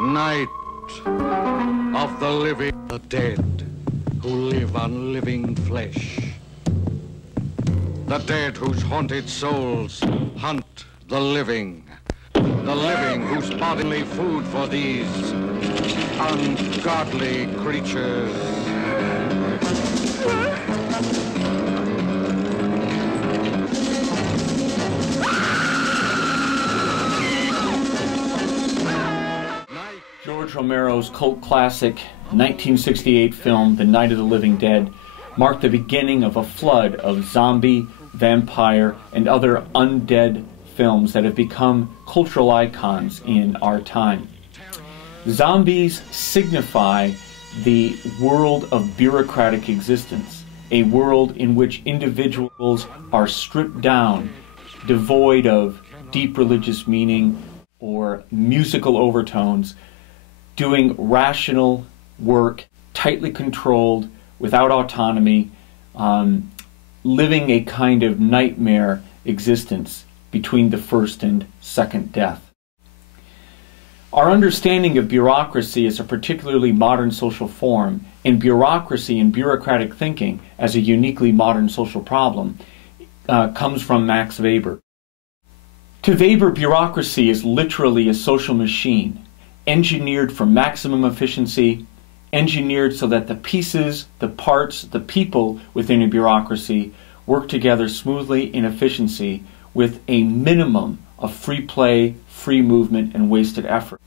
Night of the living, the dead who live on living flesh. The dead whose haunted souls hunt the living whose bodily food for these ungodly creatures. George Romero's cult classic 1968 film, The Night of the Living Dead, marked the beginning of a flood of zombie, vampire, and other undead films that have become cultural icons in our time. Zombies signify the world of bureaucratic existence, a world in which individuals are stripped down, devoid of deep religious meaning or musical overtones, doing rational work, tightly controlled, without autonomy, living a kind of nightmare existence between the first and second death. Our understanding of bureaucracy as a particularly modern social form, and bureaucracy and bureaucratic thinking as a uniquely modern social problem, comes from Max Weber. To Weber, bureaucracy is literally a social machine, engineered for maximum efficiency, engineered so that the pieces, the parts, the people within a bureaucracy work together smoothly in efficiency with a minimum of free play, free movement, and wasted effort.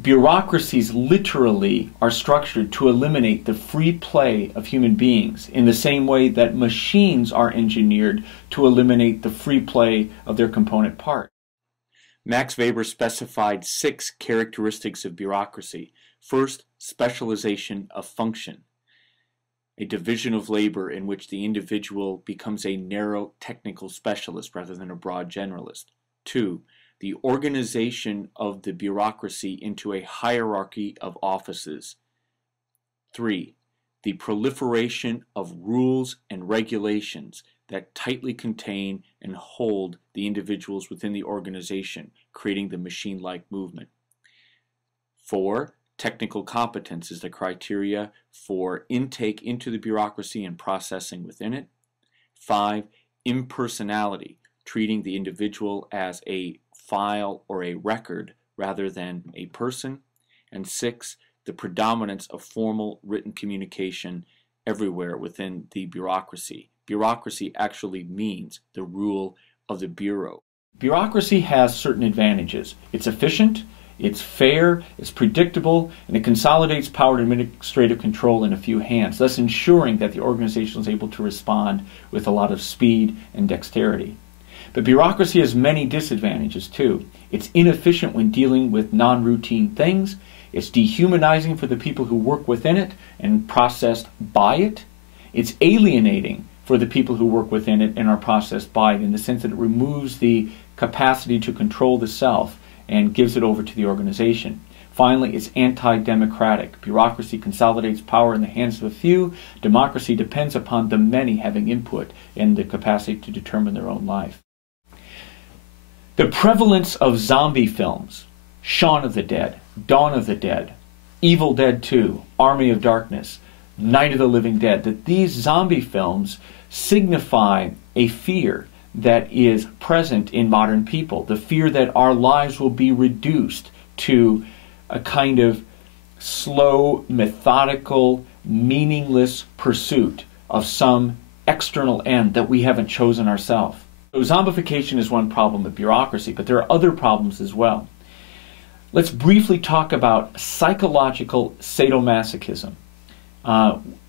Bureaucracies literally are structured to eliminate the free play of human beings in the same way that machines are engineered to eliminate the free play of their component parts. Max Weber specified 6 characteristics of bureaucracy. First, specialization of function, a division of labor in which the individual becomes a narrow technical specialist rather than a broad generalist. 2, the organization of the bureaucracy into a hierarchy of offices. 3, the proliferation of rules and regulations that tightly contain and hold the individuals within the organization, creating the machine-like movement. 4, technical competence is the criteria for intake into the bureaucracy and processing within it. 5, impersonality, treating the individual as a file or a record rather than a person. And 6, the predominance of formal written communication everywhere within the bureaucracy. Bureaucracy actually means the rule of the bureau. Bureaucracy has certain advantages. It's efficient, it's fair, it's predictable, and it consolidates power and administrative control in a few hands, thus ensuring that the organization is able to respond with a lot of speed and dexterity. But bureaucracy has many disadvantages too. It's inefficient when dealing with non-routine things. It's dehumanizing for the people who work within it and processed by it. It's alienating for the people who work within it and are processed by it, in the sense that it removes the capacity to control the self and gives it over to the organization. Finally, it's anti-democratic. Bureaucracy consolidates power in the hands of a few. Democracy depends upon the many having input and the capacity to determine their own life. The prevalence of zombie films, Shaun of the Dead, Dawn of the Dead, Evil Dead 2, Army of Darkness, Night of the Living Dead, that these zombie films signify a fear that is present in modern people, the fear that our lives will be reduced to a kind of slow, methodical, meaningless pursuit of some external end that we haven't chosen ourselves. So zombification is one problem of bureaucracy, but there are other problems as well. Let's briefly talk about psychological sadomasochism.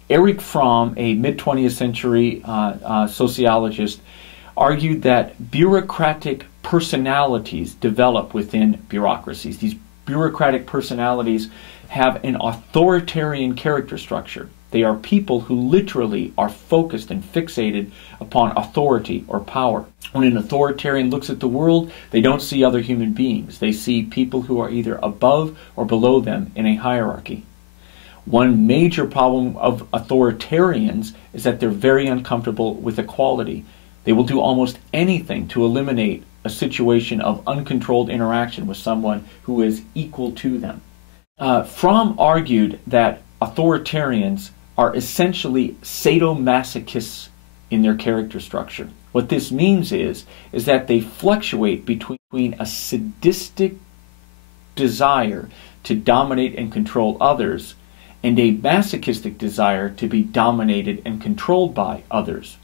Erich Fromm, a mid-20th century sociologist, argued that bureaucratic personalities develop within bureaucracies. These bureaucratic personalities have an authoritarian character structure. They are people who literally are focused and fixated upon authority or power. When an authoritarian looks at the world, they don't see other human beings. They see people who are either above or below them in a hierarchy. One major problem of authoritarians is that they're very uncomfortable with equality. They will do almost anything to eliminate a situation of uncontrolled interaction with someone who is equal to them. Fromm argued that authoritarians are essentially sadomasochists in their character structure. What this means is that they fluctuate between a sadistic desire to dominate and control others and a masochistic desire to be dominated and controlled by others.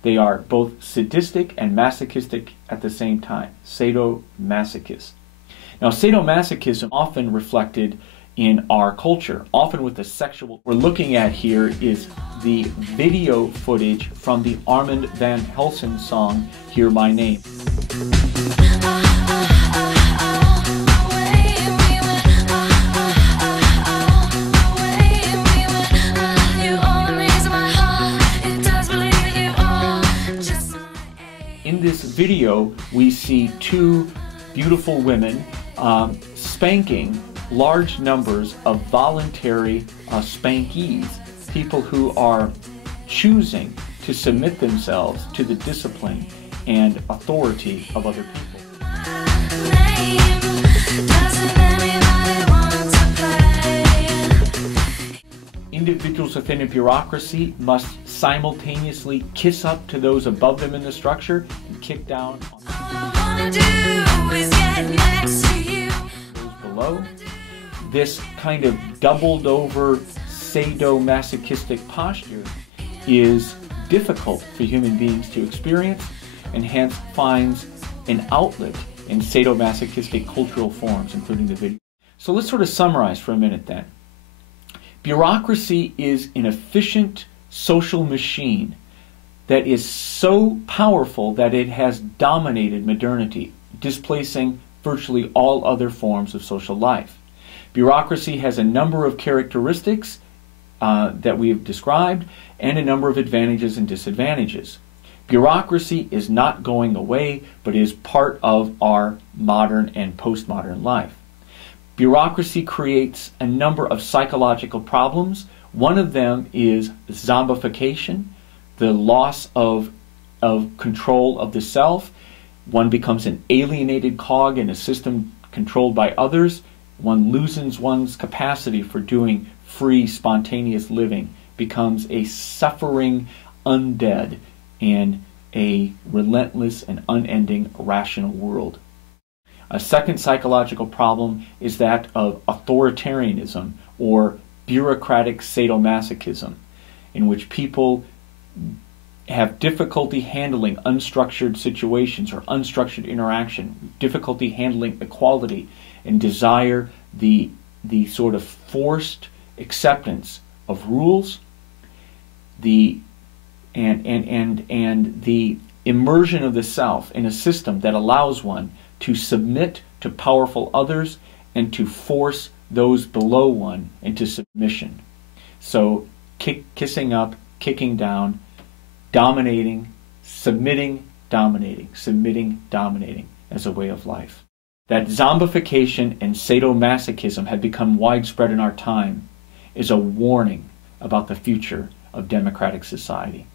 They are both sadistic and masochistic at the same time, sadomasochists. Now, sadomasochism often reflected in our culture, often with the sexual. We're looking at here is the video footage from the Armand van Helsen song, Hear My Name. In this video, we see two beautiful women spanking large numbers of voluntary spankees, people who are choosing to submit themselves to the discipline and authority of other people. Individuals within a bureaucracy must simultaneously kiss up to those above them in the structure and kick down on those below. This kind of doubled over sadomasochistic posture is difficult for human beings to experience and hence finds an outlet in sadomasochistic cultural forms, including the video. So let's sort of summarize for a minute then. Bureaucracy is an efficient social machine that is so powerful that it has dominated modernity, displacing virtually all other forms of social life. Bureaucracy has a number of characteristics that we have described and a number of advantages and disadvantages. Bureaucracy is not going away, but is part of our modern and postmodern life. Bureaucracy creates a number of psychological problems. One of them is zombification, the loss of control of the self. One becomes an alienated cog in a system controlled by others. One loses one's capacity for doing free, spontaneous living, becomes a suffering undead in a relentless and unending irrational world. A second psychological problem is that of authoritarianism or bureaucratic sadomasochism, in which people have difficulty handling unstructured situations or unstructured interaction, difficulty handling equality, and desire the sort of forced acceptance of rules, and the immersion of the self in a system that allows one to submit to powerful others and to force those below one into submission. So kissing up, kicking down, dominating, submitting, dominating, submitting, dominating as a way of life. That zombification and sadomasochism have become widespread in our time is a warning about the future of democratic society.